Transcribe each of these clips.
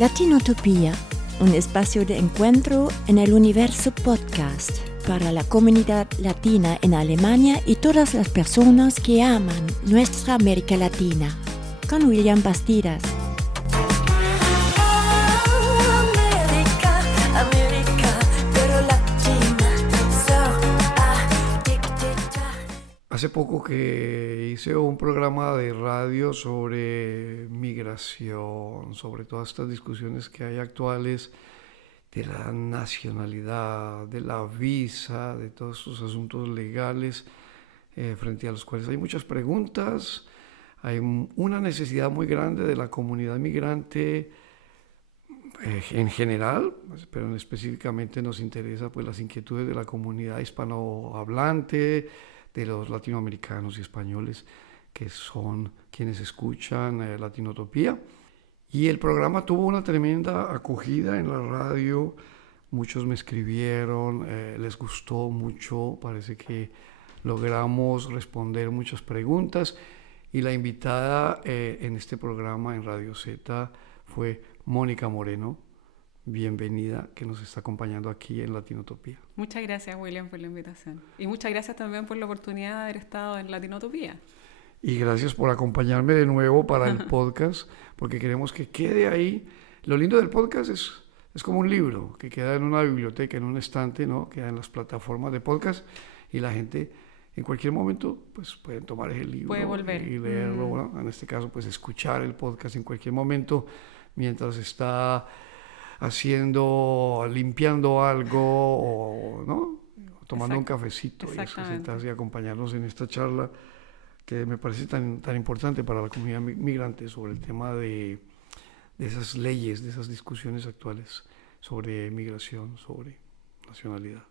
Latinotopía, un espacio de encuentro en el universo podcast para la comunidad latina en Alemania y todas las personas que aman nuestra América Latina. Con William Bastidas. Hace poco que hice un programa de radio sobre migración, sobre todas estas discusiones que hay actuales de la nacionalidad, de la visa, de todos estos asuntos legales frente a los cuales hay muchas preguntas. Hay una necesidad muy grande de la comunidad migrante en general, pero específicamente nos interesa pues las inquietudes de la comunidad hispanohablante, de los latinoamericanos y españoles que son quienes escuchan Latinotopía. Y el programa tuvo una tremenda acogida en la radio, muchos me escribieron, les gustó mucho, parece que logramos responder muchas preguntas y la invitada en este programa en Radio Z fue Mónica Moreno. Bienvenida, que nos está acompañando aquí en Latinotopía. Muchas gracias, William, por la invitación. Y muchas gracias también por la oportunidad de haber estado en Latinotopía. Y gracias por acompañarme de nuevo para el podcast, porque queremos que quede ahí. Lo lindo del podcast es como un libro que queda en una biblioteca, en un estante, ¿no? Queda en las plataformas de podcast y la gente en cualquier momento pues puede tomar ese libro puede volver y leerlo. ¿No? En este caso, pues escuchar el podcast en cualquier momento mientras está limpiando algo o ¿no? Tomando un cafecito y eso, sentarse y acompañarnos en esta charla que me parece tan importante para la comunidad migrante sobre el tema de esas leyes, de esas discusiones actuales sobre migración, sobre nacionalidad.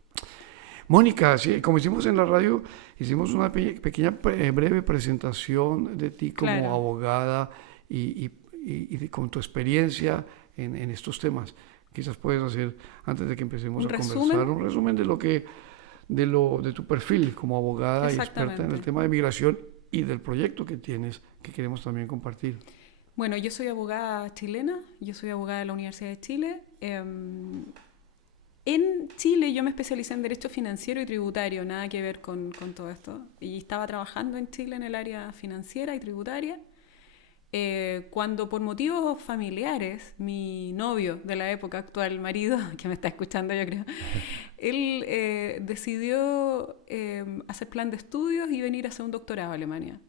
Mónica, sí, como hicimos en la radio, hicimos una pequeña breve presentación de ti como abogada y con tu experiencia en estos temas. Quizás puedes hacer, antes de que empecemos a conversar, un resumen de tu perfil como abogada y experta en el tema de migración y del proyecto que tienes, que queremos también compartir. Bueno, yo soy abogada chilena, yo soy abogada de la Universidad de Chile. En Chile yo me especialicé en Derecho Financiero y Tributario, nada que ver con todo esto. Y estaba trabajando en Chile en el área financiera y tributaria. Cuando por motivos familiares, mi novio de la época actual, marido, que me está escuchando yo creo, él decidió hacer plan de estudios y venir a hacer un doctorado a Alemania.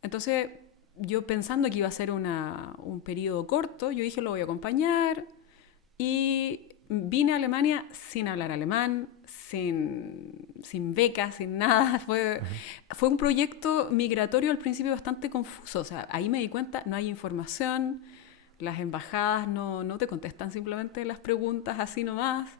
Entonces, yo pensando que iba a ser un periodo corto, yo dije, lo voy a acompañar, y vine a Alemania sin hablar alemán, sin becas, sin nada. Fue un proyecto migratorio al principio bastante confuso. O sea, ahí me di cuenta, no hay información, las embajadas no te contestan simplemente las preguntas así nomás,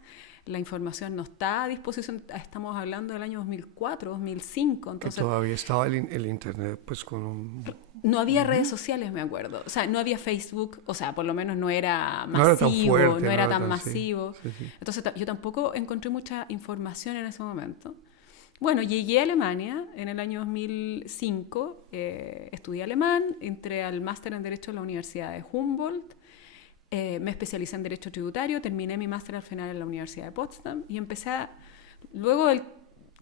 la información no está a disposición. Estamos hablando del año 2004, 2005. Entonces, que todavía estaba el internet pues con no había redes sociales, me acuerdo. O sea, no había Facebook, o sea, por lo menos no era masivo, no era tan masivo. Sí. Entonces yo tampoco encontré mucha información en ese momento. Bueno, llegué a Alemania en el año 2005, estudié alemán, entré al máster en Derecho en la Universidad de Humboldt, me especialicé en Derecho Tributario, terminé mi máster al final en la Universidad de Potsdam y luego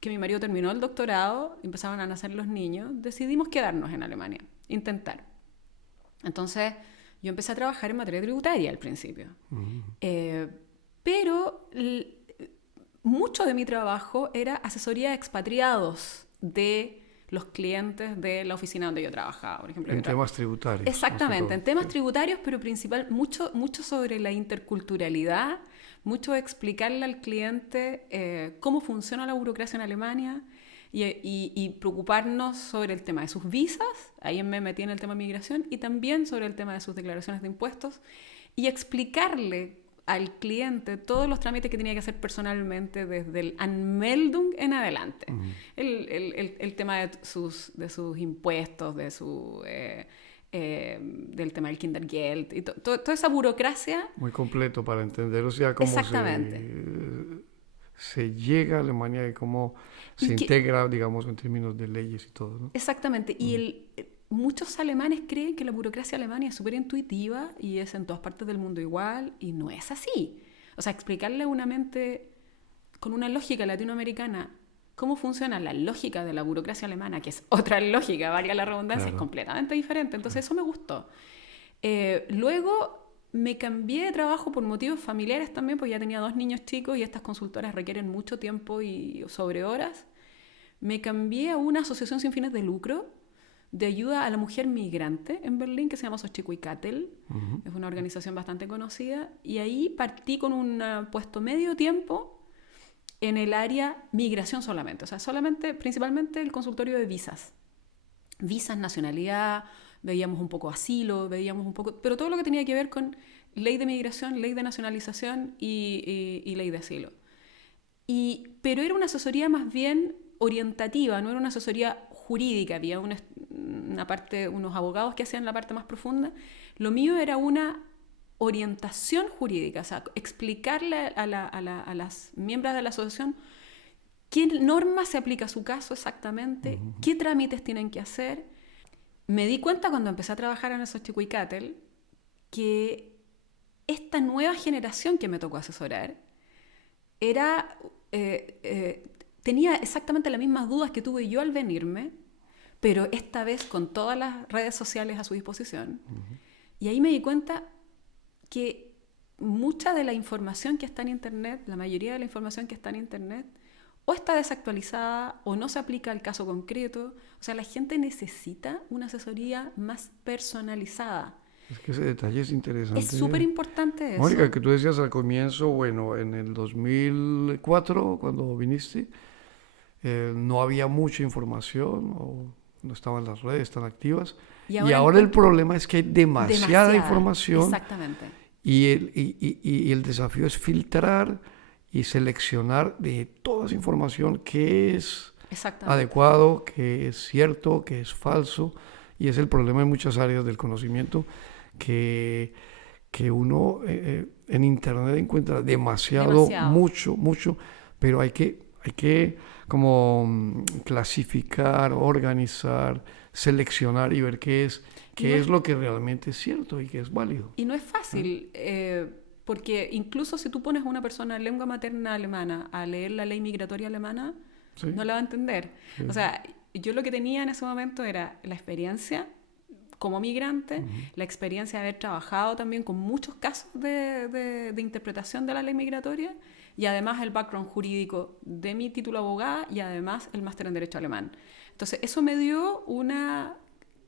que mi marido terminó el doctorado, empezaron a nacer los niños, decidimos quedarnos en Alemania, intentar. Entonces, yo empecé a trabajar en materia tributaria al principio. Pero mucho de mi trabajo era asesoría de expatriados de los clientes de la oficina donde yo trabajaba, por ejemplo. En temas tributarios. Exactamente, en temas tributarios, pero mucho sobre la interculturalidad, mucho explicarle al cliente cómo funciona la burocracia en Alemania y preocuparnos sobre el tema de sus visas, ahí me metí en el tema de migración, y también sobre el tema de sus declaraciones de impuestos, y explicarle al cliente todos los trámites que tenía que hacer personalmente desde el Anmeldung en adelante. El tema de sus impuestos, del tema del Kindergeld, y toda esa burocracia. Muy completo para entender, o sea, cómo se llega a Alemania y cómo se integra, digamos, en términos de leyes y todo, ¿no? Exactamente. Y muchos alemanes creen que la burocracia alemana es súper intuitiva y es en todas partes del mundo igual, y no es así. O sea, explicarle a una mente con una lógica latinoamericana cómo funciona la lógica de la burocracia alemana, que es otra lógica, valga la redundancia, es completamente diferente. Entonces eso me gustó. Luego me cambié de trabajo por motivos familiares también, porque ya tenía 2 niños chicos y estas consultoras requieren mucho tiempo y sobre horas. Me cambié a una asociación sin fines de lucro de ayuda a la mujer migrante en Berlín, que se llama Sochicuicatel. Es una organización bastante conocida. Y ahí partí con un puesto medio tiempo en el área migración solamente. O sea, principalmente el consultorio de visas. Visas, nacionalidad, veíamos un poco asilo, veíamos un poco... Pero todo lo que tenía que ver con ley de migración, ley de nacionalización y ley de asilo. Pero era una asesoría más bien orientativa, no era una asesoría jurídica. Había una parte, unos abogados que hacían la parte más profunda. Lo mío era una orientación jurídica, o sea, explicarle a las miembros de la asociación qué norma se aplica a su caso exactamente, qué trámites tienen que hacer. Me di cuenta cuando empecé a trabajar en el Sochicuicatel que esta nueva generación que me tocó asesorar tenía exactamente las mismas dudas que tuve yo al venirme, pero esta vez con todas las redes sociales a su disposición. Y ahí me di cuenta que mucha de la información que está en Internet, la mayoría de la información que está en Internet, o está desactualizada o no se aplica al caso concreto. O sea, la gente necesita una asesoría más personalizada. Es que ese detalle es interesante. Es súper importante eso. Mónica, que tú decías al comienzo, bueno, en el 2004, cuando viniste, no había mucha información, o no estaban las redes tan activas. Y ahora el problema es que hay demasiada información. Exactamente. Y el desafío es filtrar y seleccionar de toda esa información qué es adecuado, qué es cierto, qué es falso. Y es el problema en muchas áreas del conocimiento, que uno en Internet encuentra demasiado. mucho, pero hay que como clasificar, organizar, seleccionar y ver qué es lo que realmente es cierto y qué es válido. Y no es fácil, porque incluso si tú pones a una persona en lengua materna alemana a leer la ley migratoria alemana, no la va a entender. Sí. O sea, yo lo que tenía en ese momento era la experiencia como migrante, la experiencia de haber trabajado también con muchos casos de interpretación de la ley migratoria, y además el background jurídico de mi título de abogada y además el máster en Derecho Alemán. Entonces eso me dio una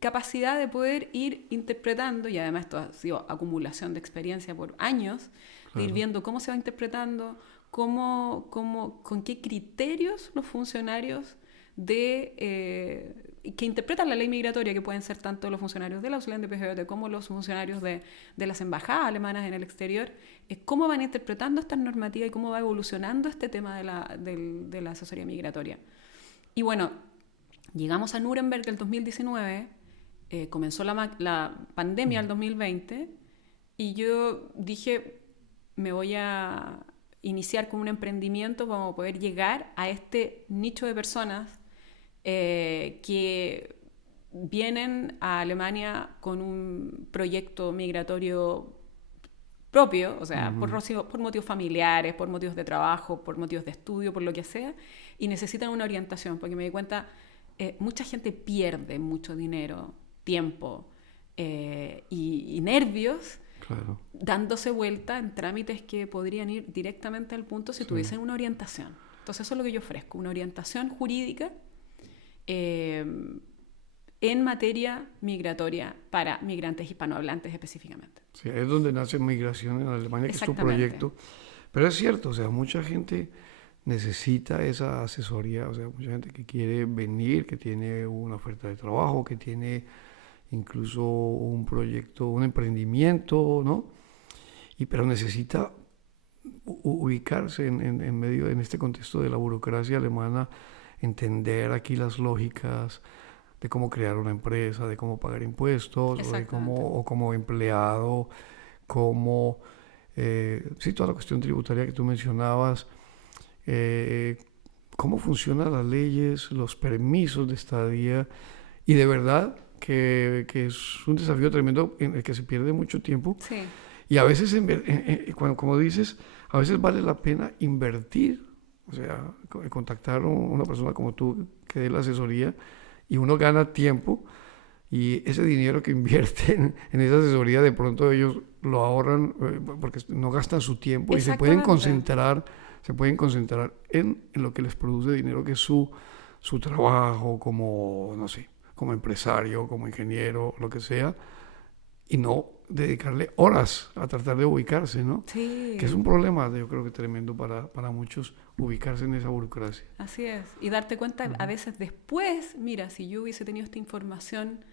capacidad de poder ir interpretando, y además esto ha sido acumulación de experiencia por años, de ir viendo cómo se va interpretando, con qué criterios los funcionarios que interpretan la ley migratoria, que pueden ser tanto los funcionarios de la Ausländer como los funcionarios de las embajadas alemanas en el exterior, cómo van interpretando estas normativas y cómo va evolucionando este tema de la asesoría migratoria. Y bueno, llegamos a Nuremberg el 2019, comenzó la pandemia el 2020, y yo dije, me voy a iniciar con un emprendimiento para poder llegar a este nicho de personas que vienen a Alemania con un proyecto migratorio propio, o sea, por motivos familiares, por motivos de trabajo, por motivos de estudio, por lo que sea, y necesitan una orientación, porque me di cuenta, mucha gente pierde mucho dinero, tiempo y nervios, dándose vuelta en trámites que podrían ir directamente al punto si tuviesen una orientación. Entonces eso es lo que yo ofrezco, una orientación jurídica en materia migratoria para migrantes hispanohablantes específicamente. Sí, es donde nace Migración en Alemania, que es tu proyecto. Pero es cierto, o sea, mucha gente necesita esa asesoría, o sea, mucha gente que quiere venir, que tiene una oferta de trabajo, que tiene incluso un proyecto, un emprendimiento, ¿no? Pero necesita ubicarse en medio, en este contexto de la burocracia alemana, entender aquí las lógicas de cómo crear una empresa, de cómo pagar impuestos, o como empleado, toda la cuestión tributaria que tú mencionabas, cómo funcionan las leyes, los permisos de estadía, y de verdad que es un desafío tremendo en el que se pierde mucho tiempo. Sí. Y a veces, como dices, a veces vale la pena invertir, o sea, contactar a una persona como tú que dé la asesoría y uno gana tiempo y ese dinero que invierten en esa asesoría de pronto ellos lo ahorran porque no gastan su tiempo y se pueden concentrar en lo que les produce dinero, que es su trabajo como, no sé, como empresario, como ingeniero, lo que sea, y no dedicarle horas a tratar de ubicarse, ¿no? Sí. Que es un problema, yo creo que tremendo para muchos, ubicarse en esa burocracia. Así es. Y darte cuenta a veces después, mira, si yo hubiese tenido esta información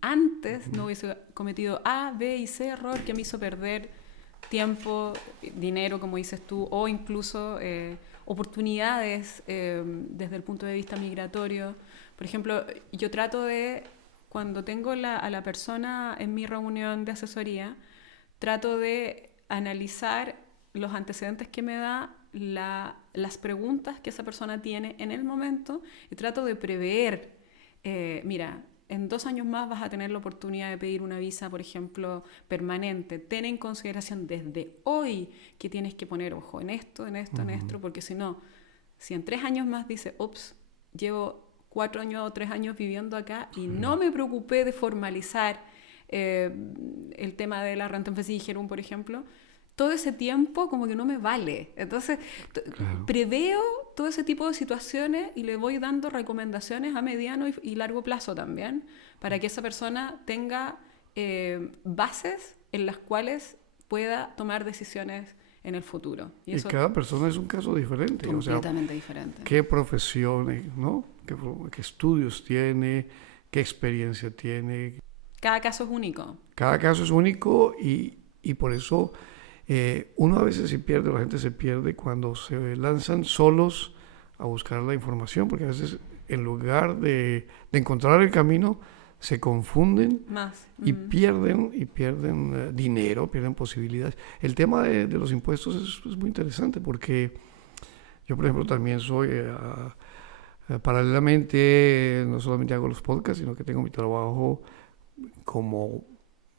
antes, no hubiese cometido A, B y C error que me hizo perder tiempo, dinero, como dices tú, o incluso oportunidades desde el punto de vista migratorio. Por ejemplo, yo trato de, cuando tengo a la persona en mi reunión de asesoría, trato de analizar los antecedentes que me da, las preguntas que esa persona tiene en el momento, y trato de prever, mira, en 2 años más vas a tener la oportunidad de pedir una visa, por ejemplo, permanente. Ten en consideración desde hoy que tienes que poner ojo en esto, en esto, en esto, porque si no, si en 3 años más dices, ups, llevo 4 años o 3 años viviendo acá y no me preocupé de formalizar el tema de la renta en Versicherung, por ejemplo, todo ese tiempo como que no me vale. Entonces, preveo todo ese tipo de situaciones y le voy dando recomendaciones a mediano y largo plazo también, para que esa persona tenga bases en las cuales pueda tomar decisiones en el futuro. Y cada persona es un caso diferente. Completamente diferente. ¿Qué profesiones, ¿no? ¿Qué estudios tiene? ¿Qué experiencia tiene? Cada caso es único. Cada caso es único y por eso uno a veces se pierde, la gente se pierde cuando se lanzan solos a buscar la información, porque a veces en lugar de encontrar el camino, se confunden más y pierden dinero, pierden posibilidades. El tema de los impuestos es muy interesante porque yo, por ejemplo, también soy, paralelamente, no solamente hago los podcasts, sino que tengo mi trabajo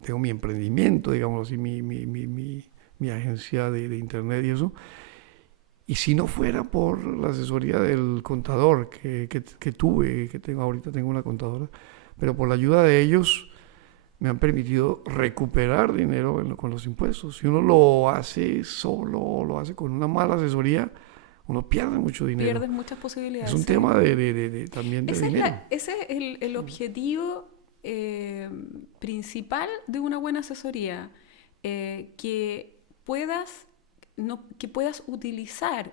tengo mi emprendimiento, digamos así, mi agencia de internet y eso. Y si no fuera por la asesoría del contador que tuve, ahorita tengo una contadora, pero por la ayuda de ellos me han permitido recuperar dinero con los impuestos. Si uno lo hace solo, lo hace con una mala asesoría, uno pierde mucho dinero. Pierdes muchas posibilidades. Es un tema también de dinero. Ese es el objetivo principal de una buena asesoría, que puedas utilizar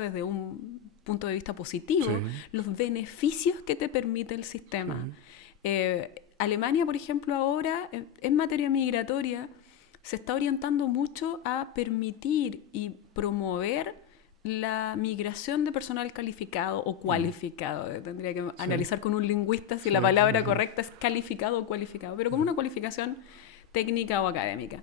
desde un punto de vista positivo los beneficios que te permite el sistema. Alemania, por ejemplo, ahora en materia migratoria se está orientando mucho a permitir y promover la migración de personal calificado o cualificado. Tendría que analizar con un lingüista si la palabra correcta es calificado o cualificado, pero con una cualificación técnica o académica.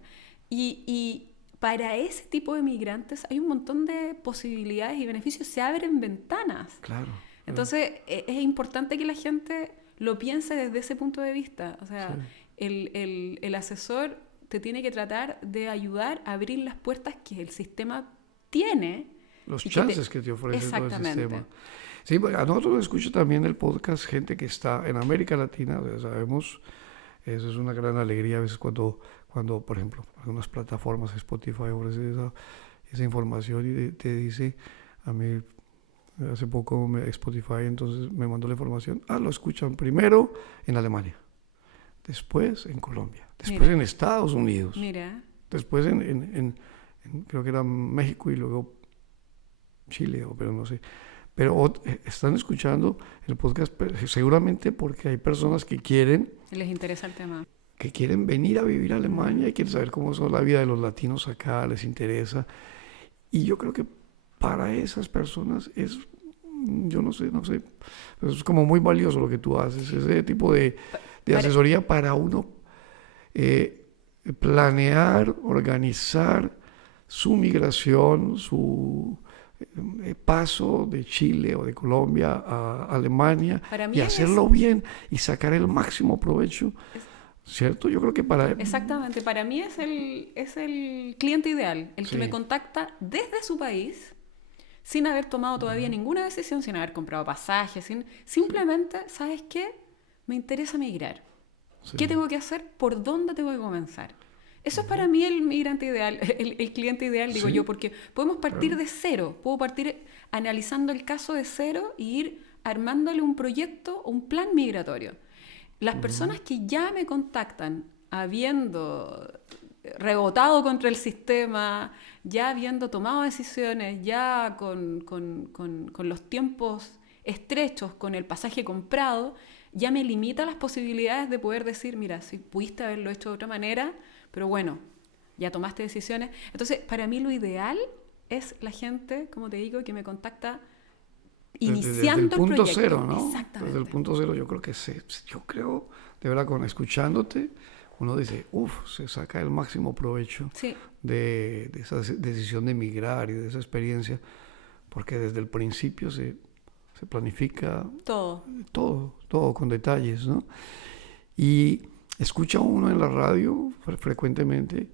Y para ese tipo de migrantes hay un montón de posibilidades y beneficios, se abren ventanas. Claro. Entonces es importante que la gente lo piense desde ese punto de vista. O sea, el asesor te tiene que tratar de ayudar a abrir las puertas que el sistema tiene. Los chances que te ofrece todo el sistema. Sí, a nosotros nos escucha también el podcast gente que está en América Latina, sabemos, eso es una gran alegría a veces cuando por ejemplo, algunas plataformas, Spotify ofrece esa información y te dice, a mí hace poco Spotify entonces me mandó la información, lo escuchan primero en Alemania, después en Colombia, después en Estados Unidos, después en creo que era México y luego Chile, pero no sé. Pero están escuchando el podcast seguramente porque hay personas que les interesa el tema, que quieren venir a vivir a Alemania y quieren saber cómo es la vida de los latinos acá, les interesa. Y yo creo que para esas personas yo no sé, es como muy valioso lo que tú haces, ese tipo de asesoría para uno planear, organizar su migración, paso de Chile o de Colombia a Alemania y hacerlo es... bien y sacar el máximo provecho, ¿cierto? Yo creo que para... Exactamente, para mí es el cliente ideal, el que me contacta desde su país, sin haber tomado todavía ninguna decisión, sin haber comprado pasajes, simplemente, ¿sabes qué? Me interesa migrar. Sí. ¿Qué tengo que hacer? ¿Por dónde tengo que comenzar? Eso es para mí el migrante ideal, el cliente ideal, digo yo, porque podemos partir de cero. Puedo partir analizando el caso de cero e ir armándole un proyecto o un plan migratorio. Las personas que ya me contactan habiendo rebotado contra el sistema, ya habiendo tomado decisiones, ya con los tiempos estrechos, con el pasaje comprado, ya me limita las posibilidades de poder decir, mira, si pudiste haberlo hecho de otra manera, pero bueno, ya tomaste decisiones. Entonces, para mí lo ideal es la gente, como te digo, que me contacta iniciando desde el punto proyecto. Cero, ¿no? Exactamente. Desde el punto cero, yo creo, de verdad, escuchándote, uno dice, se saca el máximo provecho de esa decisión de emigrar y de esa experiencia, porque desde el principio se planifica todo con detalles, ¿no? Y escucha uno en la radio frecuentemente,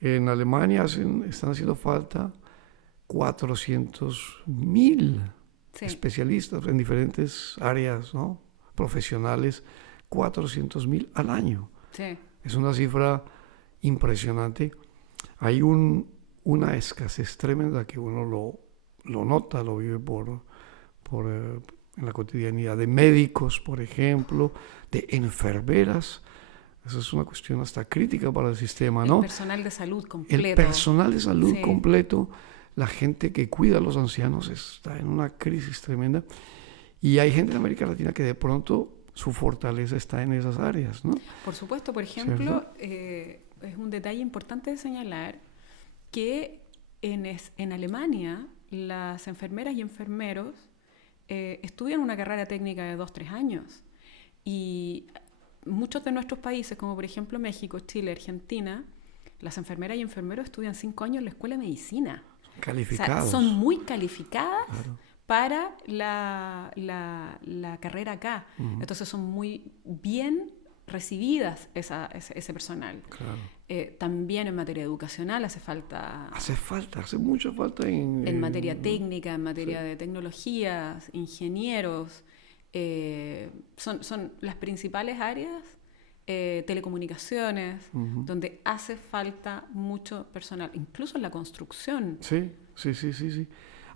en Alemania están haciendo falta 400.000 especialistas en diferentes áreas, ¿no? Profesionales, 400.000 al año. Sí. Es una cifra impresionante. Hay una escasez tremenda que uno lo nota, lo vive en la cotidianidad, de médicos, por ejemplo, de enfermeras. Esa es una cuestión hasta crítica para el sistema, ¿no? El personal de salud completo. El personal de salud completo, la gente que cuida a los ancianos está en una crisis tremenda. Y hay gente en América Latina que de pronto su fortaleza está en esas áreas, ¿no? Por supuesto, por ejemplo, es un detalle importante de señalar que en Alemania las enfermeras y enfermeros estudian una carrera técnica de 2-3 años. Y muchos de nuestros países, como por ejemplo México, Chile, Argentina, las enfermeras y enfermeros estudian 5 años en la escuela de medicina. Calificados. O sea, son muy calificadas para la carrera acá. Uh-huh. Entonces son muy bien recibidas ese personal. Claro. También en materia educacional hace mucha falta en materia técnica, en materia de tecnologías, ingenieros. Son las principales áreas, telecomunicaciones, donde hace falta mucho personal, incluso en la construcción. Sí.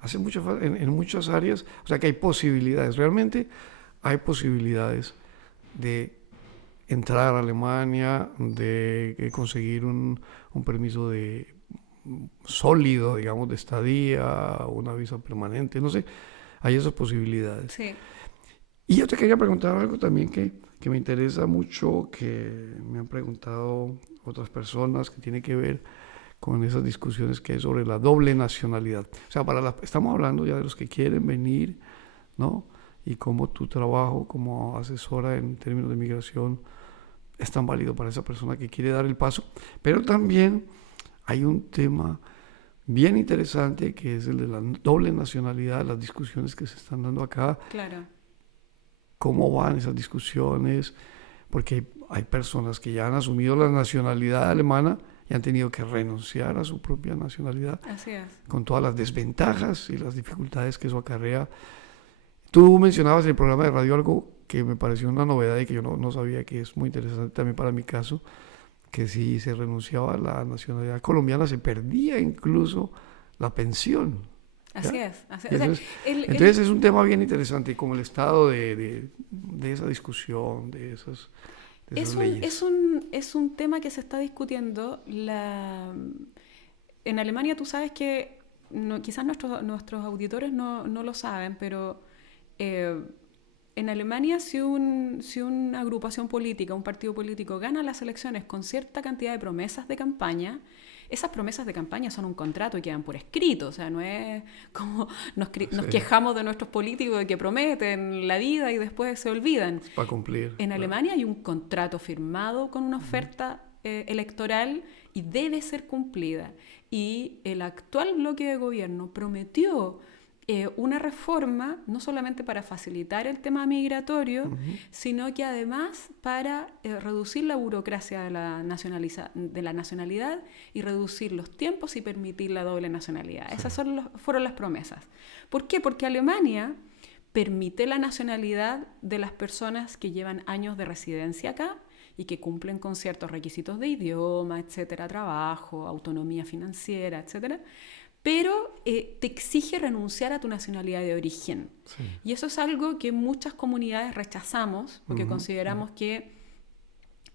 Hace mucha falta en muchas áreas, o sea que hay posibilidades, realmente hay posibilidades de entrar a Alemania, de conseguir un permiso sólido, digamos, de estadía, una visa permanente, no sé, hay esas posibilidades. Sí. Y yo te quería preguntar algo también que me interesa mucho, que me han preguntado otras personas, que tiene que ver con esas discusiones que hay sobre la doble nacionalidad. O sea, estamos hablando ya de los que quieren venir, ¿no? Y cómo tu trabajo como asesora en términos de migración es tan válido para esa persona que quiere dar el paso. Pero también hay un tema bien interesante que es el de la doble nacionalidad, las discusiones que se están dando acá. Claro. ¿Cómo van esas discusiones? Porque hay personas que ya han asumido la nacionalidad alemana y han tenido que renunciar a su propia nacionalidad. Así es. Con todas las desventajas y las dificultades que eso acarrea. Tú mencionabas en el programa de radio algo que me pareció una novedad y que yo no sabía, que es muy interesante también para mi caso, que si se renunciaba a la nacionalidad colombiana se perdía incluso la pensión. Así es. Entonces es un tema bien interesante, como el estado de esa discusión, de esas leyes. Es un tema que se está discutiendo. En Alemania tú sabes que, quizás nuestros auditores no lo saben, pero en Alemania si una agrupación política, un partido político gana las elecciones con cierta cantidad de promesas de campaña, esas promesas de campaña son un contrato y quedan por escrito. O sea, no es como nos quejamos de nuestros políticos de que prometen la vida y después se olvidan. Es para cumplir. En Alemania hay un contrato firmado con una oferta electoral y debe ser cumplida. Y el actual bloque de gobierno prometió una reforma no solamente para facilitar el tema migratorio, sino que además para reducir la burocracia de la nacionalidad y reducir los tiempos y permitir la doble nacionalidad. Sí. Esas fueron las promesas. ¿Por qué? Porque Alemania permite la nacionalidad de las personas que llevan años de residencia acá y que cumplen con ciertos requisitos de idioma, etcétera, trabajo, autonomía financiera, etcétera, pero te exige renunciar a tu nacionalidad de origen. Sí. Y eso es algo que muchas comunidades rechazamos, porque consideramos que,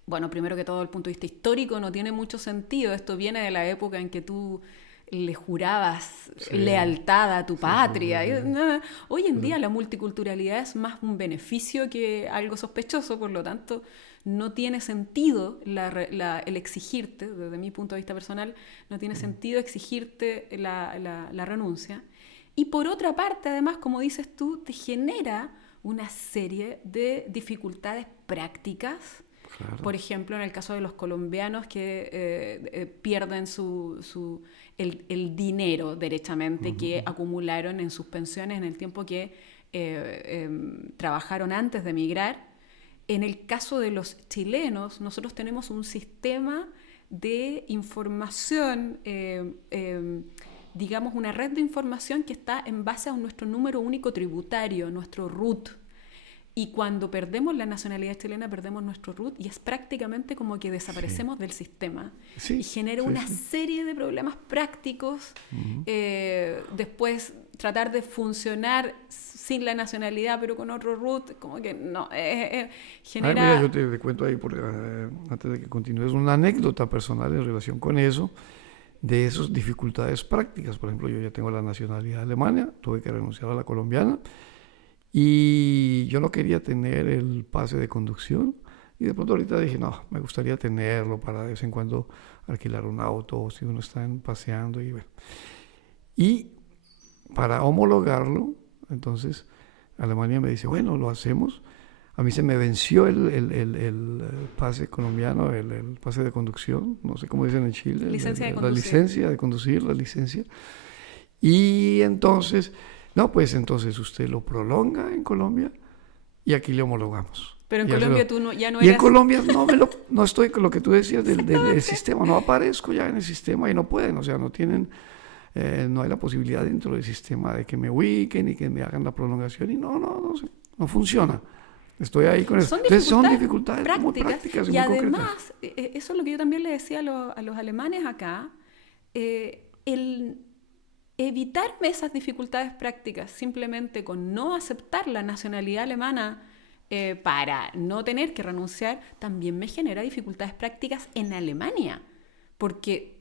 bueno, primero que todo, desde el punto de vista histórico no tiene mucho sentido. Esto viene de la época en que tú le jurabas lealtad a tu patria. Hoy en día la multiculturalidad es más un beneficio que algo sospechoso, por lo tanto no tiene sentido el exigirte, desde mi punto de vista personal, no tiene sentido exigirte la renuncia. Y por otra parte, además, como dices tú, te genera una serie de dificultades prácticas. Claro. Por ejemplo, en el caso de los colombianos que pierden el dinero, derechamente, que acumularon en sus pensiones en el tiempo que trabajaron antes de emigrar. En el caso de los chilenos, nosotros tenemos un sistema de información, digamos una red de información que está en base a nuestro número único tributario, nuestro RUT. Y cuando perdemos la nacionalidad chilena, perdemos nuestro RUT y es prácticamente como que desaparecemos del sistema. Y genera una serie de problemas prácticos. Después, tratar de funcionar sin la nacionalidad, pero con otro RUT, como que no, genera... Mira, yo te cuento ahí, antes de que continúes, una anécdota personal en relación con eso, de esas dificultades prácticas. Por ejemplo, yo ya tengo la nacionalidad alemana, tuve que renunciar a la colombiana, y yo no quería tener el pase de conducción, y de pronto ahorita dije, no, me gustaría tenerlo para de vez en cuando alquilar un auto, o si uno está paseando, y bueno. Y para homologarlo, entonces Alemania me dice, bueno, lo hacemos. A mí se me venció el pase colombiano, el pase de conducción, no sé cómo dicen en Chile. La licencia de conducir, la licencia. Y entonces, entonces usted lo prolonga en Colombia y aquí le homologamos. Pero en Colombia tú ya no eras... Y en Colombia no estoy con lo que tú decías del sistema, no aparezco ya en el sistema y no pueden, o sea, no tienen... no hay la posibilidad dentro del sistema de que me ubiquen y que me hagan la prolongación y no funciona. Estoy ahí con eso. Son dificultades muy prácticas y además, eso es lo que yo también le decía a los alemanes acá, el evitarme esas dificultades prácticas simplemente con no aceptar la nacionalidad alemana para no tener que renunciar, también me genera dificultades prácticas en Alemania, porque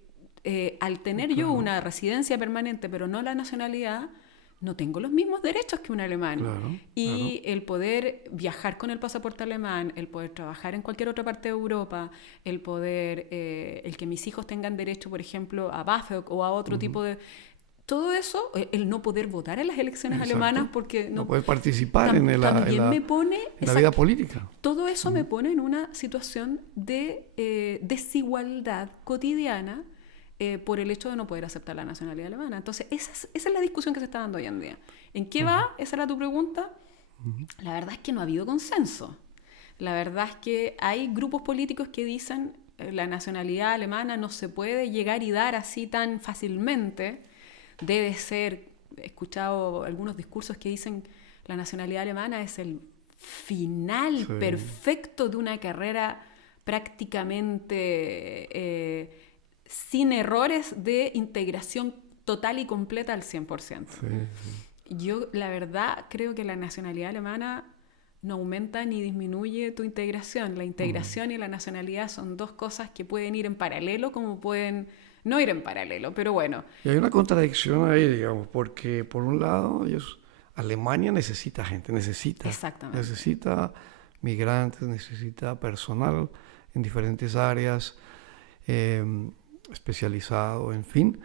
al tener yo una residencia permanente pero no la nacionalidad, no tengo los mismos derechos que un alemán. Y el poder viajar con el pasaporte alemán, el poder trabajar en cualquier otra parte de Europa, el poder, el que mis hijos tengan derecho, por ejemplo, a BAföG o a otro tipo de... Todo eso, el no poder votar en las elecciones alemanas porque... No poder participar en la vida política. Todo eso me pone en una situación de desigualdad cotidiana por el hecho de no poder aceptar la nacionalidad alemana. Entonces, esa es la discusión que se está dando hoy en día. ¿En qué va? Esa era tu pregunta. La verdad es que no ha habido consenso. La verdad es que hay grupos políticos que dicen la nacionalidad alemana no se puede llegar y dar así tan fácilmente. Debe ser, he escuchado algunos discursos que dicen la nacionalidad alemana es el final perfecto de una carrera prácticamente... sin errores de integración total y completa al 100%. Yo, la verdad, creo que la nacionalidad alemana no aumenta ni disminuye tu integración. La integración y la nacionalidad son dos cosas que pueden ir en paralelo como pueden no ir en paralelo, pero bueno. Y hay una contradicción ahí, digamos, porque por un lado Alemania necesita gente, necesita migrantes, necesita personal en diferentes áreas, especializado, en fin,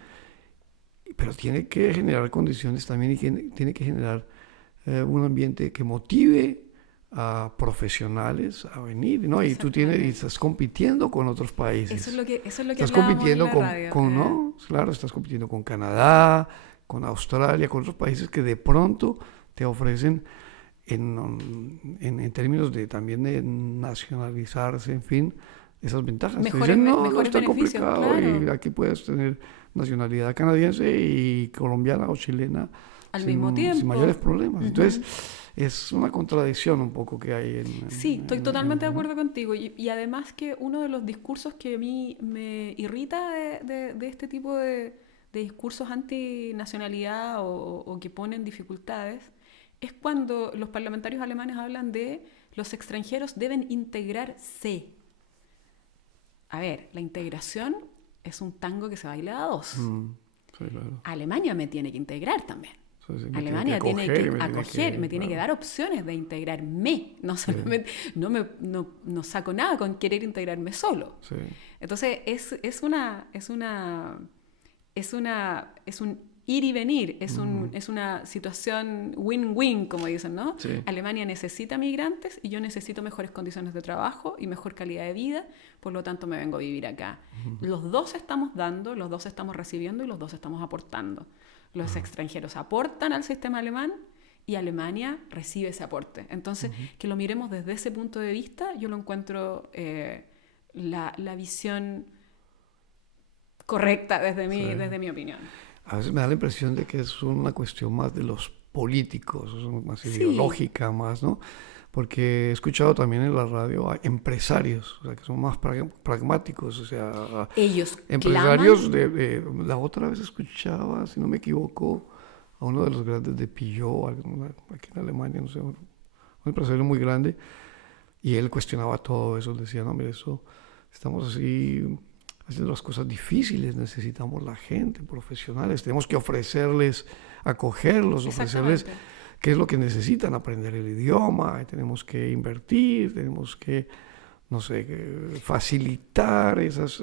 pero tiene que generar condiciones también y tiene que generar un ambiente que motive a profesionales a venir, ¿no? Y tú estás compitiendo con otros países. Eso es lo que estás compitiendo con ¿no? Claro, estás compitiendo con Canadá, con Australia, con otros países que de pronto te ofrecen en términos también de nacionalizarse, en fin, esas ventajas. Mejores no está beneficios, complicado, claro. y aquí puedes tener nacionalidad canadiense y colombiana o chilena al mismo tiempo, sin mayores problemas. Entonces, es una contradicción un poco que hay Sí, estoy totalmente de acuerdo contigo. Y además que uno de los discursos que a mí me irrita de este tipo de discursos antinacionalidad o que ponen dificultades es cuando los parlamentarios alemanes hablan de los extranjeros deben integrarse. A ver, la integración es un tango que se baila a dos. Sí, claro. Alemania me tiene que integrar también. Alemania tiene que acoger, me tiene que dar opciones de integrarme. No solamente, no saco nada con querer integrarme solo. Sí. Entonces es un ir y venir, es una situación win-win, como dicen, ¿no? Sí. Alemania necesita migrantes y yo necesito mejores condiciones de trabajo y mejor calidad de vida, por lo tanto me vengo a vivir acá. Los dos estamos dando, los dos estamos recibiendo y los dos estamos aportando. Los extranjeros aportan al sistema alemán y Alemania recibe ese aporte. Entonces, que lo miremos desde ese punto de vista, yo lo encuentro la visión correcta desde mi opinión. A veces me da la impresión de que es una cuestión más de los políticos, más ideológica, más, ¿no? Porque he escuchado también en la radio a empresarios, o sea, que son más pragmáticos, o sea, ellos empresarios la otra vez escuchaba, si no me equivoco, a uno de los grandes de Peugeot, aquí en Alemania, no sé, un empresario muy grande, y él cuestionaba todo eso, decía, no, mire, eso, estamos así haciendo las cosas difíciles, necesitamos la gente, profesionales, tenemos que ofrecerles, acogerlos, ofrecerles qué es lo que necesitan, aprender el idioma, tenemos que invertir, tenemos que, no sé, facilitar esas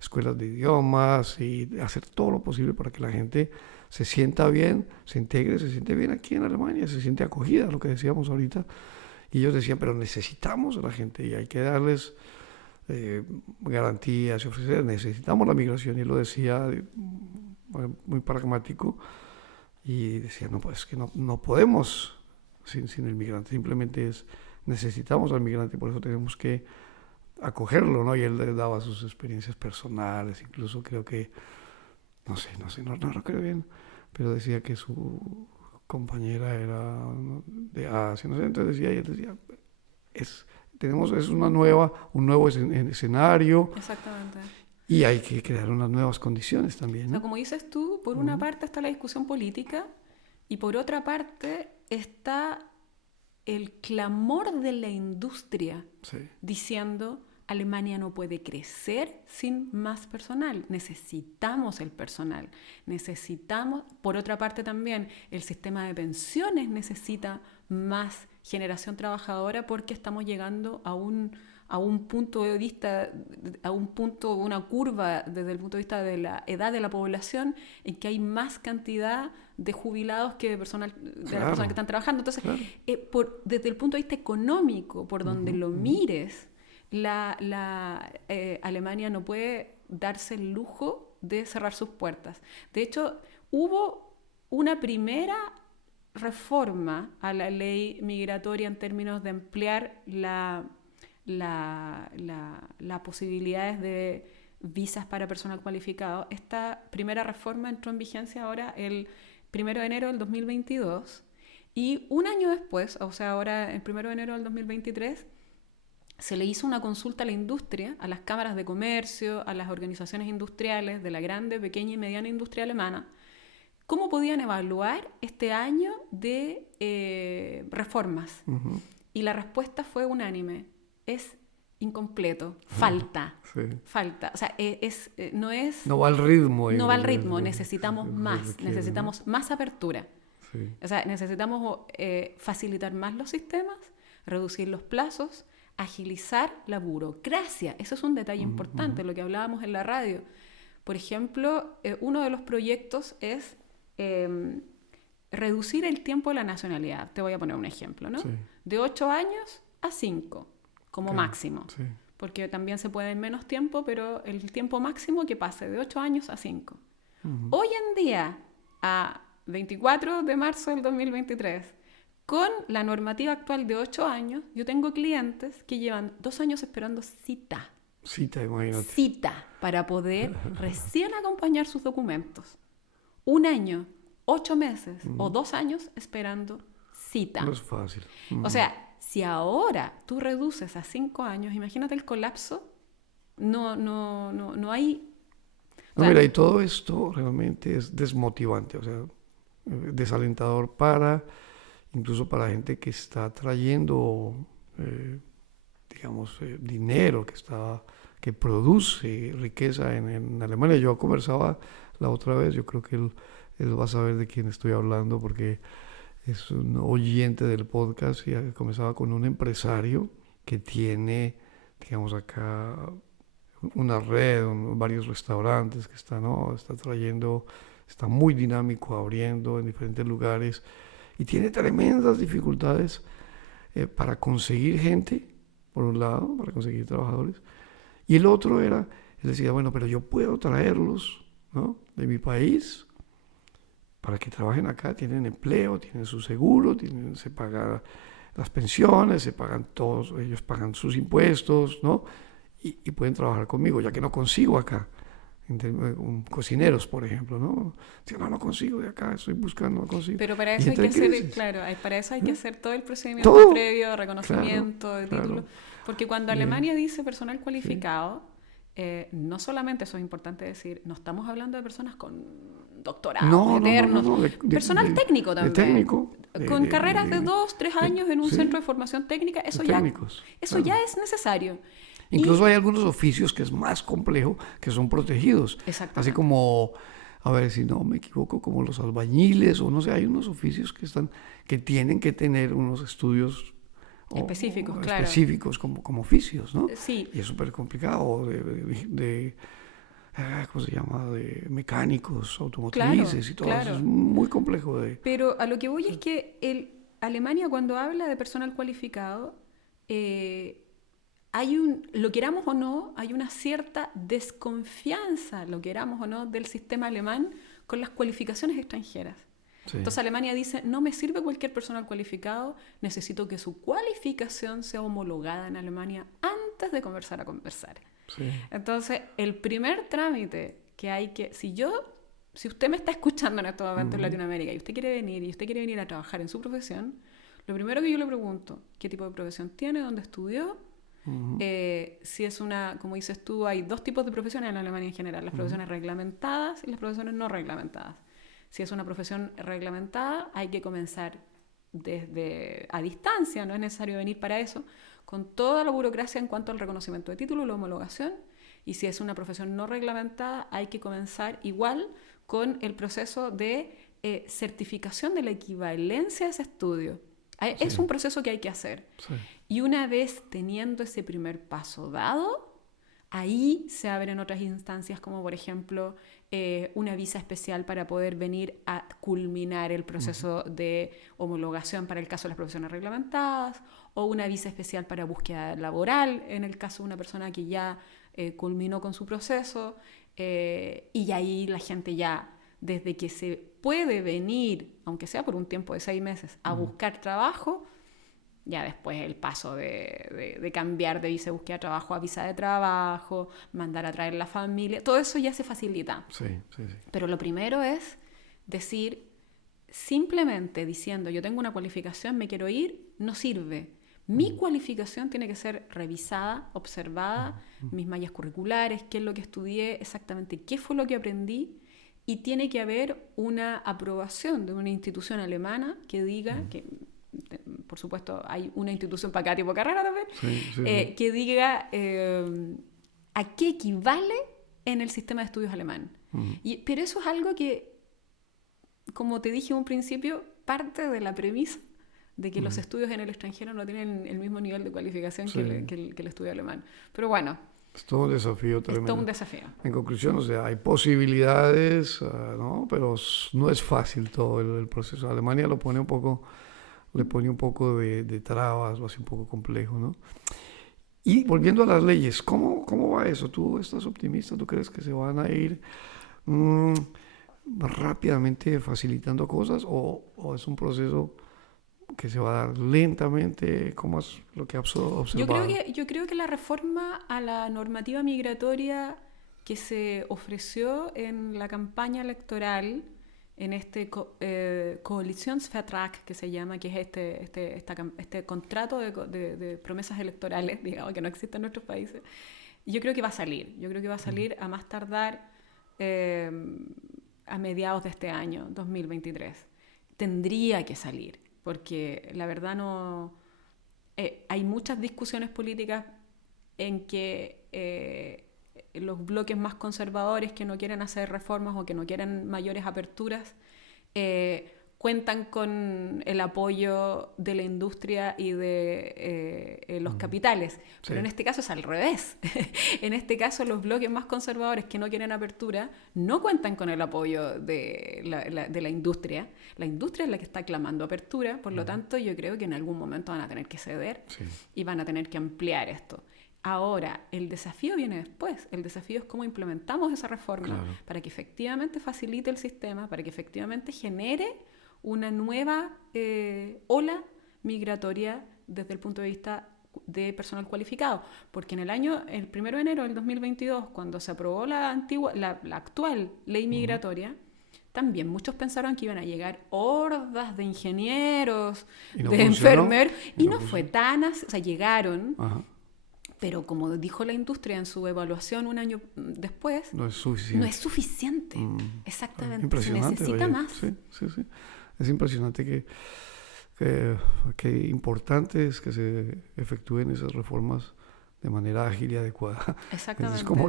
escuelas de idiomas y hacer todo lo posible para que la gente se sienta bien, se integre, se siente bien aquí en Alemania, se siente acogida, lo que decíamos ahorita. Y ellos decían, pero necesitamos a la gente y hay que darles garantías y ofrecer, necesitamos la migración. Y él lo decía muy pragmático. Y decía, no, pues que no podemos sin el migrante, simplemente necesitamos al migrante, por eso tenemos que acogerlo, ¿no? Y él le daba sus experiencias personales, incluso creo que, no lo creo bien, pero decía que su compañera era de Asia, no sé, entonces él decía, es un nuevo escenario. Exactamente. Y hay que crear unas nuevas condiciones también, ¿no? O sea, como dices tú, por una parte está la discusión política y por otra parte está el clamor de la industria diciendo Alemania no puede crecer sin más personal, necesitamos el personal, por otra parte también el sistema de pensiones necesita más generación trabajadora porque estamos llegando a un punto de vista, una curva desde el punto de vista de la edad de la población en que hay más cantidad de jubilados que de las personas que están trabajando. Entonces, desde el punto de vista económico, por donde lo mires, Alemania no puede darse el lujo de cerrar sus puertas. De hecho, hubo una primera reforma a la ley migratoria en términos de ampliar las posibilidades de visas para personal cualificado. Esta primera reforma entró en vigencia ahora el 1 de enero del 2022 y un año después, o sea, ahora el 1 de enero del 2023, se le hizo una consulta a la industria, a las cámaras de comercio, a las organizaciones industriales de la grande, pequeña y mediana industria alemana, cómo podían evaluar este año de reformas. Y la respuesta fue unánime. Es incompleto, falta. O sea, no va al ritmo. No va al ritmo, necesitamos más apertura. O sea, necesitamos facilitar más los sistemas, reducir los plazos, agilizar la burocracia. Eso es un detalle importante, lo que hablábamos en la radio. Por ejemplo, uno de los proyectos es reducir el tiempo de la nacionalidad. Te voy a poner un ejemplo, ¿no? de 8 años a 5, como máximo. Sí. Porque también se puede en menos tiempo, pero el tiempo máximo que pase de 8 años a 5. Hoy en día, a 24 de marzo del 2023, con la normativa actual de 8 años, yo tengo clientes que llevan 2 años esperando cita. Cita, imagínate. Cita para poder recién acompañar sus documentos. 1 año, 8 meses o 2 años esperando cita. No es fácil. O sea, si ahora tú reduces a 5 años, imagínate el colapso. No hay... No, mira, y todo esto realmente es desmotivante, o sea, desalentador incluso para gente que está trayendo, dinero, que produce riqueza en Alemania. Yo conversaba la otra vez, yo creo que él va a saber de quién estoy hablando porque es un oyente del podcast y comenzaba con un empresario que tiene, digamos, acá una red, varios restaurantes que está trayendo, está muy dinámico, abriendo en diferentes lugares y tiene tremendas dificultades para conseguir gente, por un lado, para conseguir trabajadores, y el otro él decía, bueno, pero yo puedo traerlos, ¿no?, de mi país para que trabajen acá, tienen empleo, tienen su seguro, se pagan las pensiones, se pagan todos, ellos pagan sus impuestos, ¿no?, y pueden trabajar conmigo, ya que no consigo acá, cocineros, por ejemplo, ¿no? Si no consigo de acá, estoy buscando, no consigo. Pero para eso hay que hacer, para eso hay que hacer todo el procedimiento todo previo, reconocimiento de título, porque cuando Alemania dice personal cualificado, no solamente, eso es importante decir, no estamos hablando de personas con doctorados eternos, personal técnico también, técnico, con carreras de 2, 3 años en un centro de formación técnica, eso ya es necesario. Incluso hay algunos oficios que es más complejo, que son protegidos. Así como, a ver si no me equivoco, como los albañiles, o no sé, hay unos oficios que tienen que tener unos estudios específicos como oficios, ¿no? Sí. Y es súper complicado ¿cómo se llama? De mecánicos, automotrices y todo eso. Es muy complejo. Pero a lo que voy es que Alemania, cuando habla de personal cualificado, lo queramos o no, hay una cierta desconfianza, lo queramos o no, del sistema alemán con las cualificaciones extranjeras. Sí. Entonces Alemania dice, no me sirve cualquier personal cualificado, necesito que su cualificación sea homologada en Alemania antes de comenzar a conversar. Sí. Entonces, el primer trámite que hay que... Si usted me está escuchando en este momento en Latinoamérica y usted quiere venir a trabajar en su profesión, lo primero que yo le pregunto, ¿qué tipo de profesión tiene? ¿Dónde estudió? Si es como dices tú, hay 2 tipos de profesiones en Alemania en general, las profesiones reglamentadas y las profesiones no reglamentadas. Si es una profesión reglamentada, hay que comenzar a distancia, no es necesario venir para eso, con toda la burocracia en cuanto al reconocimiento de título, la homologación, y si es una profesión no reglamentada, hay que comenzar igual con el proceso de certificación de la equivalencia de ese estudio. Es un proceso que hay que hacer. Sí. Y una vez teniendo ese primer paso dado, ahí se abren otras instancias como, por ejemplo, una visa especial para poder venir a culminar el proceso de homologación para el caso de las profesiones reglamentadas, o una visa especial para búsqueda laboral en el caso de una persona que ya culminó con su proceso, y ahí la gente ya, desde que se puede venir, aunque sea por un tiempo de 6 meses, a buscar trabajo, ya después el paso de cambiar de visa de búsqueda de trabajo a visa de trabajo, mandar a traer la familia, todo eso ya se facilita. Sí. Pero lo primero es decir, simplemente diciendo yo tengo una cualificación, me quiero ir, no sirve. Mi cualificación tiene que ser revisada, observada, mis mallas curriculares, qué es lo que estudié, exactamente qué fue lo que aprendí, y tiene que haber una aprobación de una institución alemana que diga que, por supuesto, hay una institución para cada tipo de carrera también, que diga a qué equivale en el sistema de estudios alemán. Pero eso es algo que, como te dije en un principio, parte de la premisa de que los estudios en el extranjero no tienen el mismo nivel de cualificación que el estudio alemán. Pero bueno, es todo un desafío tremendo. Es todo un desafío. En conclusión, o sea, hay posibilidades, ¿no? Pero no es fácil todo el proceso. Alemania lo pone un poco le pone un poco de trabas, lo hace un poco complejo, ¿no? Y volviendo a las leyes, ¿cómo va eso? ¿Tú estás optimista? ¿Tú crees que se van a ir rápidamente facilitando cosas o es un proceso que se va a dar lentamente? ¿Cómo es lo que has observado? Yo creo que la reforma a la normativa migratoria que se ofreció en la campaña electoral, en Coalitionsvertrag que se llama, que es este contrato de promesas electorales, digamos, que no existe en nuestros países, yo creo que va a salir. Yo creo que va a salir a más tardar a mediados de este año, 2023. Tendría que salir, porque la verdad no... hay muchas discusiones políticas en que los bloques más conservadores que no quieren hacer reformas o que no quieren mayores aperturas cuentan con el apoyo de la industria y de los capitales. Pero Sí. en este caso es al revés. En este caso los bloques más conservadores que no quieren apertura no cuentan con el apoyo de la industria. La industria es la que está clamando apertura, por lo tanto yo creo que en algún momento van a tener que ceder Sí. y van a tener que ampliar esto. Ahora, el desafío viene después. El desafío es cómo implementamos esa reforma Claro. para que efectivamente facilite el sistema, para que efectivamente genere una nueva ola migratoria desde el punto de vista de personal cualificado. Porque en el 1 de enero del 2022, cuando se aprobó la actual ley migratoria, también muchos pensaron que iban a llegar hordas de ingenieros, ¿Y no de funcionó? enfermeros, ¿Y y no no fue funcionó? tan así. O sea, llegaron, Ajá. pero como dijo la industria en su evaluación un año después, No es suficiente. no es suficiente. Exactamente. Impresionante. Se necesita oye. más. Sí, sí, sí. Es impresionante que importante es que se efectúen esas reformas de manera ágil y adecuada. Exactamente. Es como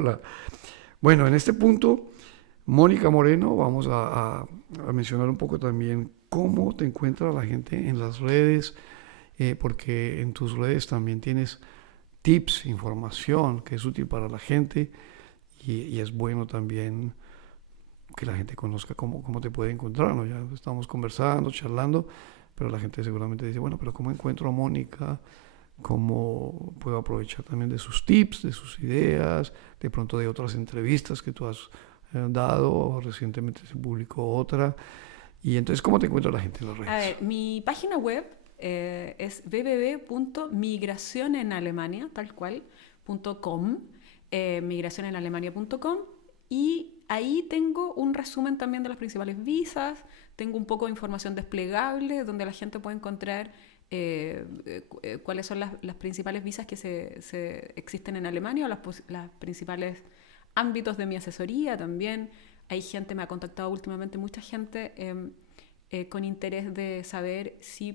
Bueno, en este punto, Mónica Moreno, vamos a mencionar un poco también cómo te encuentra la gente en las redes, porque en tus redes también tienes tips, información que es útil para la gente y es bueno también que la gente conozca cómo te puede encontrar, ¿no? Ya estamos conversando, charlando, pero la gente seguramente dice, bueno, pero ¿cómo encuentro a Mónica? ¿Cómo puedo aprovechar también de sus tips, de sus ideas, de pronto de otras entrevistas que tú has dado, o recientemente se publicó otra? Y entonces, ¿cómo te encuentra la gente en las redes? A ver, mi página web es www.migracionenalemania, tal cual, .com, migracionenalemania.com, y ahí tengo un resumen también de las principales visas, tengo un poco de información desplegable donde la gente puede encontrar cuáles son las principales visas que se existen en Alemania o las principales ámbitos de mi asesoría también. Hay gente, me ha contactado últimamente mucha gente con interés de saber si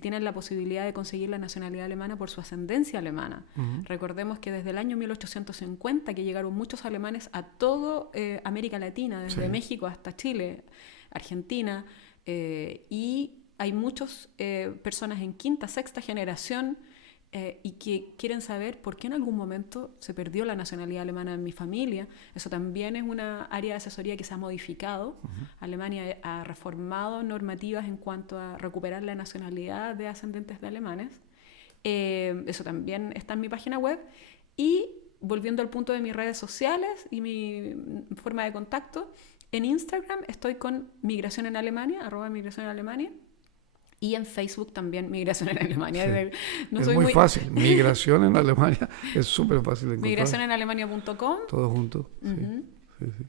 tienen la posibilidad de conseguir la nacionalidad alemana por su ascendencia alemana. Recordemos que desde el año 1850 que llegaron muchos alemanes a toda América Latina, desde México hasta Chile, Argentina, y hay muchas personas en quinta, sexta generación y que quieren saber por qué en algún momento se perdió la nacionalidad alemana en mi familia. Eso también es una área de asesoría que se ha modificado. Alemania ha reformado normativas en cuanto a recuperar la nacionalidad de ascendentes de alemanes. Eso también está en mi página web. Y volviendo al punto de mis redes sociales y mi forma de contacto, en Instagram estoy con Migración en Alemania, @migracionenalemania. Y en Facebook también, Migración en Alemania. Sí. No es soy muy fácil. Migración en Alemania es súper fácil de encontrar. Migracionenalemania.com. Todo junto. Sí, sí.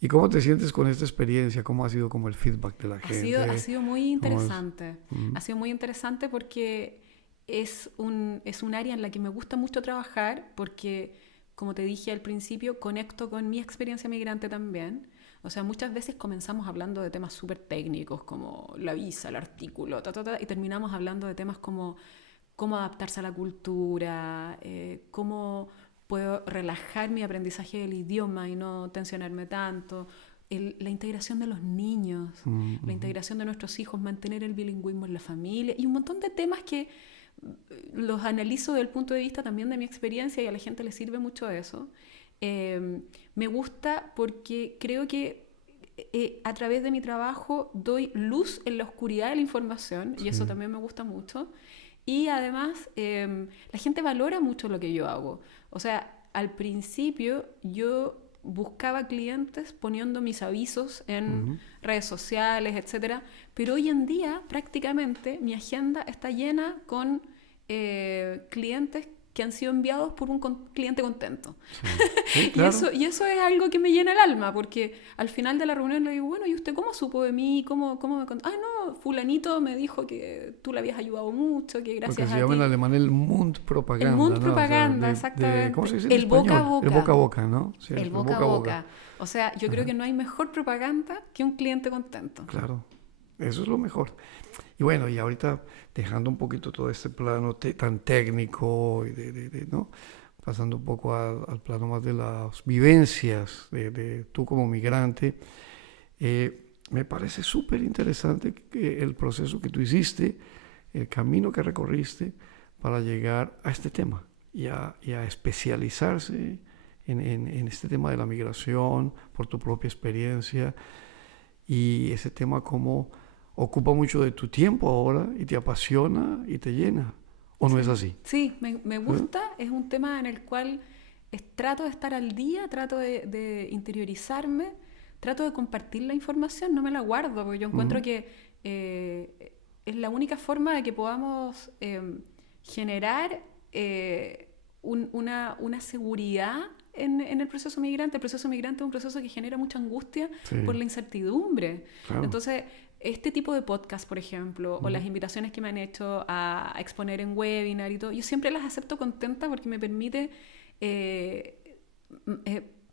¿Y cómo te sientes con esta experiencia? ¿Cómo ha sido como el feedback de la gente? Ha sido muy interesante. Ha sido muy interesante porque es un área en la que me gusta mucho trabajar porque, como te dije al principio, conecto con mi experiencia migrante también. O sea, muchas veces comenzamos hablando de temas súper técnicos como la visa, el artículo, y terminamos hablando de temas como cómo adaptarse a la cultura, cómo puedo relajar mi aprendizaje del idioma y no tensionarme tanto, la integración de los niños, la integración de nuestros hijos, mantener el bilingüismo en la familia y un montón de temas que los analizo desde el punto de vista también de mi experiencia y a la gente le sirve mucho eso. Me gusta porque creo que a través de mi trabajo doy luz en la oscuridad de la información, y eso también me gusta mucho. Y además, la gente valora mucho lo que yo hago. O sea, al principio yo buscaba clientes poniendo mis avisos en redes sociales, etcétera, pero hoy en día prácticamente mi agenda está llena con clientes que han sido enviados por un cliente contento. Sí, claro. y eso es algo que me llena el alma, porque al final de la reunión le digo, bueno, ¿y usted cómo supo de mí? ¿Cómo me contó? No, fulanito me dijo que tú le habías ayudado mucho, que gracias a ti. Porque se llama en alemán el Mundpropaganda. El Mundpropaganda, ¿no? O sea, exactamente. ¿cómo se dice en el español? boca a boca. El boca a boca, ¿no? Sí, el boca a boca. O sea, yo creo que no hay mejor propaganda que un cliente contento. Claro, eso es lo mejor. Y bueno, y ahorita dejando un poquito todo este plano tan técnico, ¿no? Pasando un poco al plano más de las vivencias de tú como migrante, me parece súper interesante el proceso que tú hiciste, el camino que recorriste para llegar a este tema y a especializarse en este tema de la migración por tu propia experiencia, y ese tema como ocupa mucho de tu tiempo ahora y te apasiona y te llena. ¿O no es así? Sí, me gusta. Es un tema en el cual trato de estar al día, trato de interiorizarme, trato de compartir la información, no me la guardo, porque yo encuentro que es la única forma de que podamos generar una seguridad en el proceso migrante. El proceso migrante es un proceso que genera mucha angustia por la incertidumbre. Claro. Entonces, este tipo de podcast, por ejemplo, o las invitaciones que me han hecho a exponer en webinar y todo, yo siempre las acepto contenta porque me permite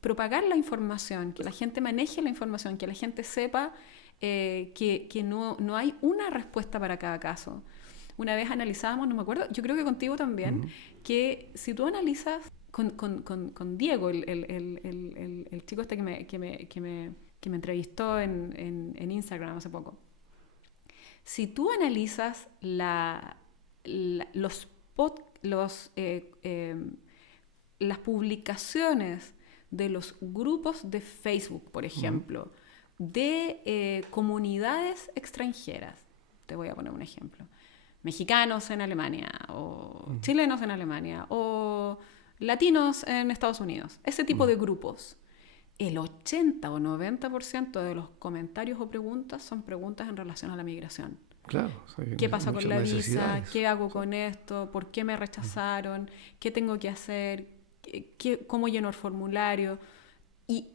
propagar la información, que la gente maneje la información, que la gente sepa que no hay una respuesta para cada caso. Una vez analizábamos, no me acuerdo, yo creo que contigo también, que si tú analizas con Diego, el chico este que me entrevistó en Instagram hace poco. Si tú analizas las publicaciones de los grupos de Facebook, por ejemplo, de comunidades extranjeras, te voy a poner un ejemplo, mexicanos en Alemania, o chilenos en Alemania, o latinos en Estados Unidos, ese tipo de grupos, el 80 o 90% de los comentarios o preguntas son preguntas en relación a la migración. Claro. ¿Qué pasa con la visa? ¿Qué hago con esto? ¿Por qué me rechazaron? ¿Qué tengo que hacer? ¿Cómo lleno el formulario? Y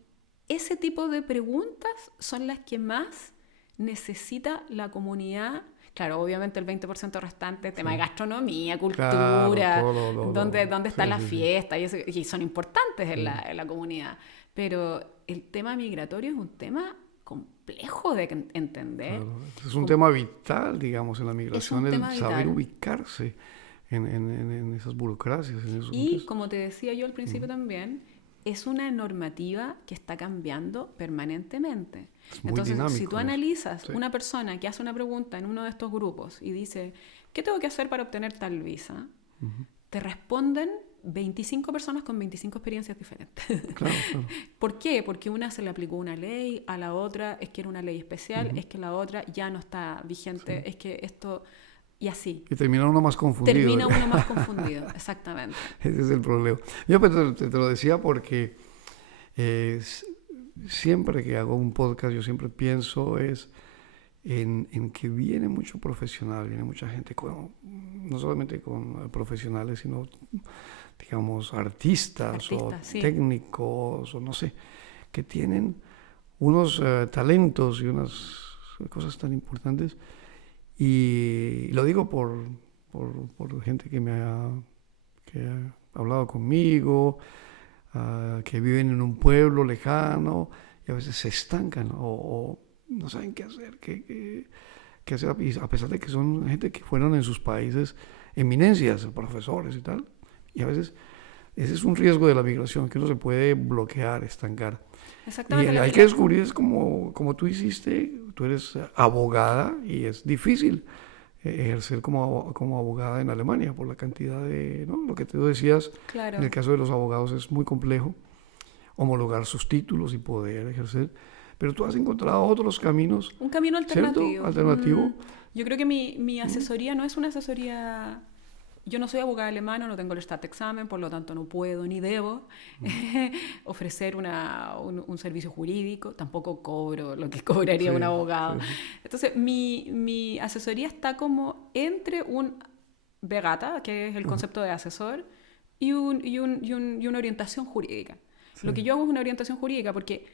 ese tipo de preguntas son las que más necesita la comunidad. Claro, obviamente el 20% restante, tema de gastronomía, cultura, claro, dónde está la fiesta, y son importantes en la comunidad. Pero el tema migratorio es un tema complejo de entender. Claro. Es un tema vital, digamos, en la migración, el saber ubicarse en esas burocracias. En esos y como te decía yo al principio también, es una normativa que está cambiando permanentemente. Entonces, dinámico, si tú analizas una persona que hace una pregunta en uno de estos grupos y dice, ¿qué tengo que hacer para obtener tal visa? Te responden 25 personas con 25 experiencias diferentes. Claro. ¿Por qué? Porque una se le aplicó una ley, a la otra es que era una ley especial, es que la otra ya no está vigente, es que esto... Y así. Y termina uno más confundido. Exactamente. Ese es el problema. Yo te lo decía porque siempre que hago un podcast, yo siempre pienso en que viene mucho profesional, viene mucha gente, no solamente con profesionales, sino, digamos, artistas o técnicos, o no sé, que tienen unos talentos y unas cosas tan importantes. Y lo digo por gente que ha hablado conmigo, que viven en un pueblo lejano y a veces se estancan o no saben qué hacer, qué hacer, a pesar de que son gente que fueron en sus países eminencias, profesores y tal. Y a veces ese es un riesgo de la migración, que uno se puede bloquear, estancar. Exactamente. Y hay que descubrir, es como tú hiciste, tú eres abogada y es difícil ejercer como abogada en Alemania por la cantidad de, ¿no? Lo que tú decías, claro. En el caso de los abogados es muy complejo homologar sus títulos y poder ejercer, Pero tú has encontrado otros caminos. Un camino alternativo. ¿Cierto? Alternativo. Yo creo que mi asesoría no es una asesoría... Yo no soy abogada alemana, no tengo el Staatsexamen, por lo tanto no puedo ni debo ofrecer un servicio jurídico. Tampoco cobro lo que cobraría un abogado. Sí. Entonces, mi asesoría está como entre un Berater, que es el concepto de asesor, y una orientación jurídica. Sí. Lo que yo hago es una orientación jurídica porque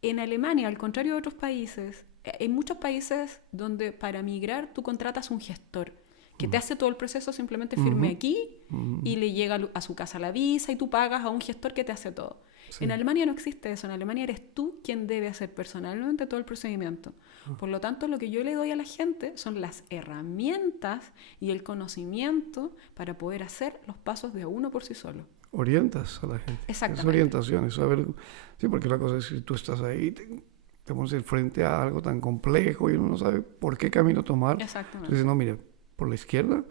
en Alemania, al contrario de otros países, hay muchos países donde para migrar tú contratas un gestor que te hace todo el proceso, simplemente firme aquí y le llega a su casa la visa y tú pagas a un gestor que te hace todo. Sí. En Alemania no existe eso. En Alemania eres tú quien debe hacer personalmente todo el procedimiento. Por lo tanto, lo que yo le doy a la gente son las herramientas y el conocimiento para poder hacer los pasos de uno por sí solo. Orientas a la gente. Exactamente. Es orientación, es saber... Sí, porque la cosa es que tú estás ahí, te pones frente a algo tan complejo y uno no sabe por qué camino tomar. Exactamente. Entonces, no, mire, por la izquierda,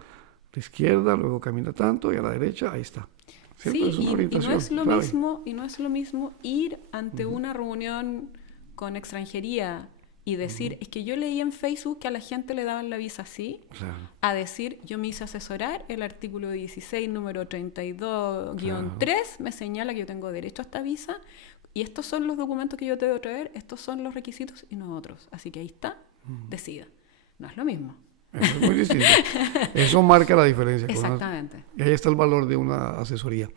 luego camina tanto y a la derecha, ahí está. ¿Cierto? Sí, es una y orientación, no es lo mismo ir ante una reunión con extranjería y decir, es que yo leí en Facebook que a la gente le daban la visa así, claro, a decir, yo me hice asesorar, el artículo 16, número 32-3, claro, me señala que yo tengo derecho a esta visa y estos son los documentos que yo te debo traer, estos son los requisitos y no otros. Así que ahí está, decida. No es lo mismo. Eso es muy distinto. Eso marca la diferencia. Exactamente. Y ahí está el valor de una asesoría.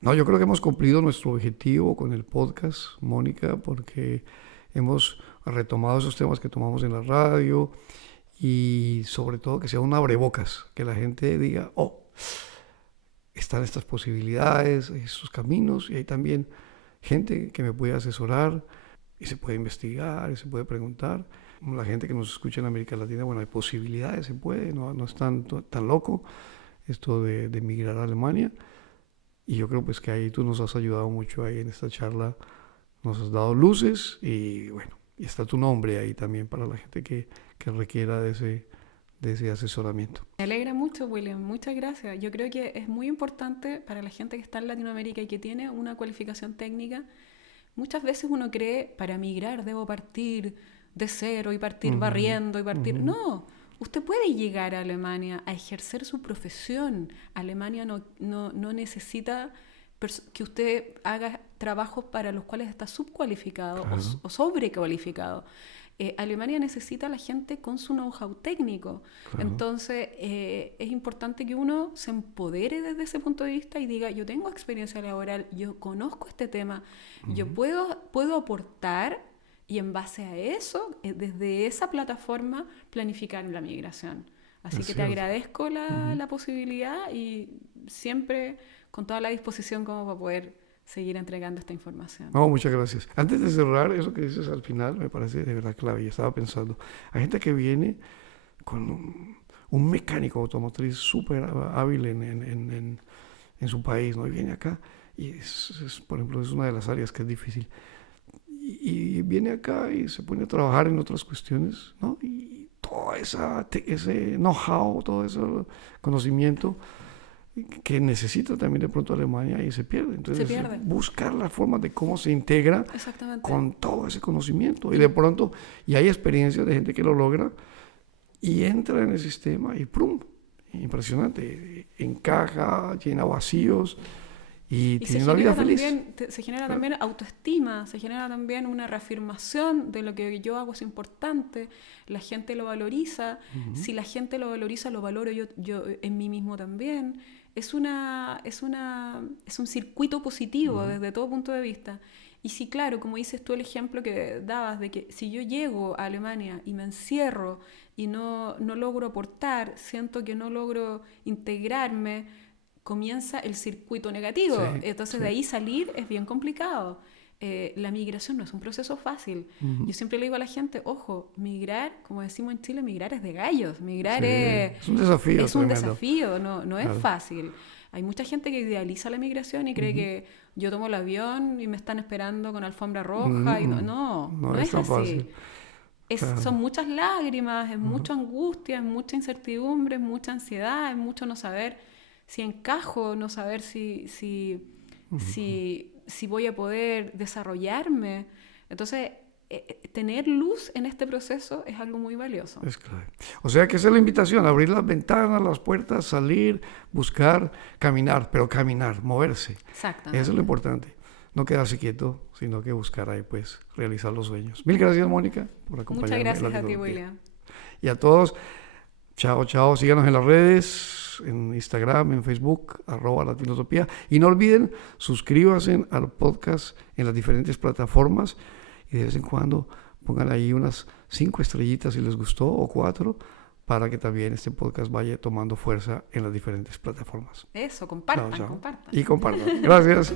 No, yo creo que hemos cumplido nuestro objetivo con el podcast, Mónica, porque hemos retomado esos temas que tomamos en la radio y sobre todo que sea un abrebocas, que la gente diga, oh, están estas posibilidades, estos caminos y hay también gente que me puede asesorar y se puede investigar y se puede preguntar. La gente que nos escucha en América Latina, bueno, hay posibilidades, se puede, no es tan loco esto de emigrar a Alemania. Y yo creo pues que ahí tú nos has ayudado mucho ahí en esta charla, nos has dado luces y bueno, y está tu nombre ahí también para la gente que requiera de ese asesoramiento. Me alegra mucho, William, muchas gracias. Yo creo que es muy importante para la gente que está en Latinoamérica y que tiene una cualificación técnica. Muchas veces uno cree, para migrar debo partir de cero y partir barriendo y partir... No, usted puede llegar a Alemania a ejercer su profesión. Alemania no necesita que usted haga trabajos para los cuales está subcualificado, claro, o sobrecualificado. Alemania necesita a la gente con su know-how técnico. Claro. Entonces, es importante que uno se empodere desde ese punto de vista y diga, yo tengo experiencia laboral, yo conozco este tema, yo puedo aportar y en base a eso, desde esa plataforma, planificar la migración. Así que te agradezco la posibilidad y siempre con toda la disposición como para poder seguir entregando esta información. No, muchas gracias. Antes de cerrar, eso que dices al final me parece de verdad clave. Yo estaba pensando, hay gente que viene con un mecánico automotriz súper hábil en su país, ¿no? Y viene acá y por ejemplo, es una de las áreas que es difícil. Y viene acá y se pone a trabajar en otras cuestiones, ¿no? Y todo ese know-how, todo ese conocimiento que necesita también de pronto Alemania y se pierde. Entonces, buscar la forma de cómo se integra con todo ese conocimiento. Y de pronto, y hay experiencias de gente que lo logra y entra en el sistema y ¡prum! Impresionante. Encaja, llena vacíos. Y tiene una vida feliz. Se genera también autoestima, se genera también una reafirmación de lo que yo hago es importante, la gente lo valoriza, si la gente lo valoriza, lo valoro yo en mí mismo también. Es un circuito positivo desde todo punto de vista. Y sí, claro, como dices tú el ejemplo que dabas, de que si yo llego a Alemania y me encierro y no logro aportar, siento que no logro integrarme, comienza el circuito negativo. Sí, entonces de ahí salir es bien complicado. La migración no es un proceso fácil. Yo siempre le digo a la gente, ojo, migrar, como decimos en Chile, migrar es de gallos. Migrar es un desafío. Es un desafío, no es fácil. Hay mucha gente que idealiza la migración y cree que yo tomo el avión y me están esperando con alfombra roja. Y no es así. Fácil. Son muchas lágrimas, es mucha angustia, es mucha incertidumbre, es mucha ansiedad, es mucho no saber si encajo, no saber si voy a poder desarrollarme. Entonces, tener luz en este proceso es algo muy valioso. Es clave. O sea que esa es la invitación, abrir las ventanas, las puertas, salir, buscar, caminar, pero caminar, moverse. Exactamente. Eso es lo importante. No quedarse quieto, sino que buscar ahí, pues, realizar los sueños. Mil gracias, Mónica, por acompañarme. Muchas gracias en a ti, Latinoutopía. William. Y a todos, chao, chao. Síganos en las redes, en Instagram, en Facebook, @Latinoutopía. Y no olviden, suscríbanse al podcast en las diferentes plataformas y de vez en cuando pongan ahí unas 5 estrellitas si les gustó o 4 para que también este podcast vaya tomando fuerza en las diferentes plataformas. Eso, compartan, Chao, chao. compartan. Y compartan. Gracias.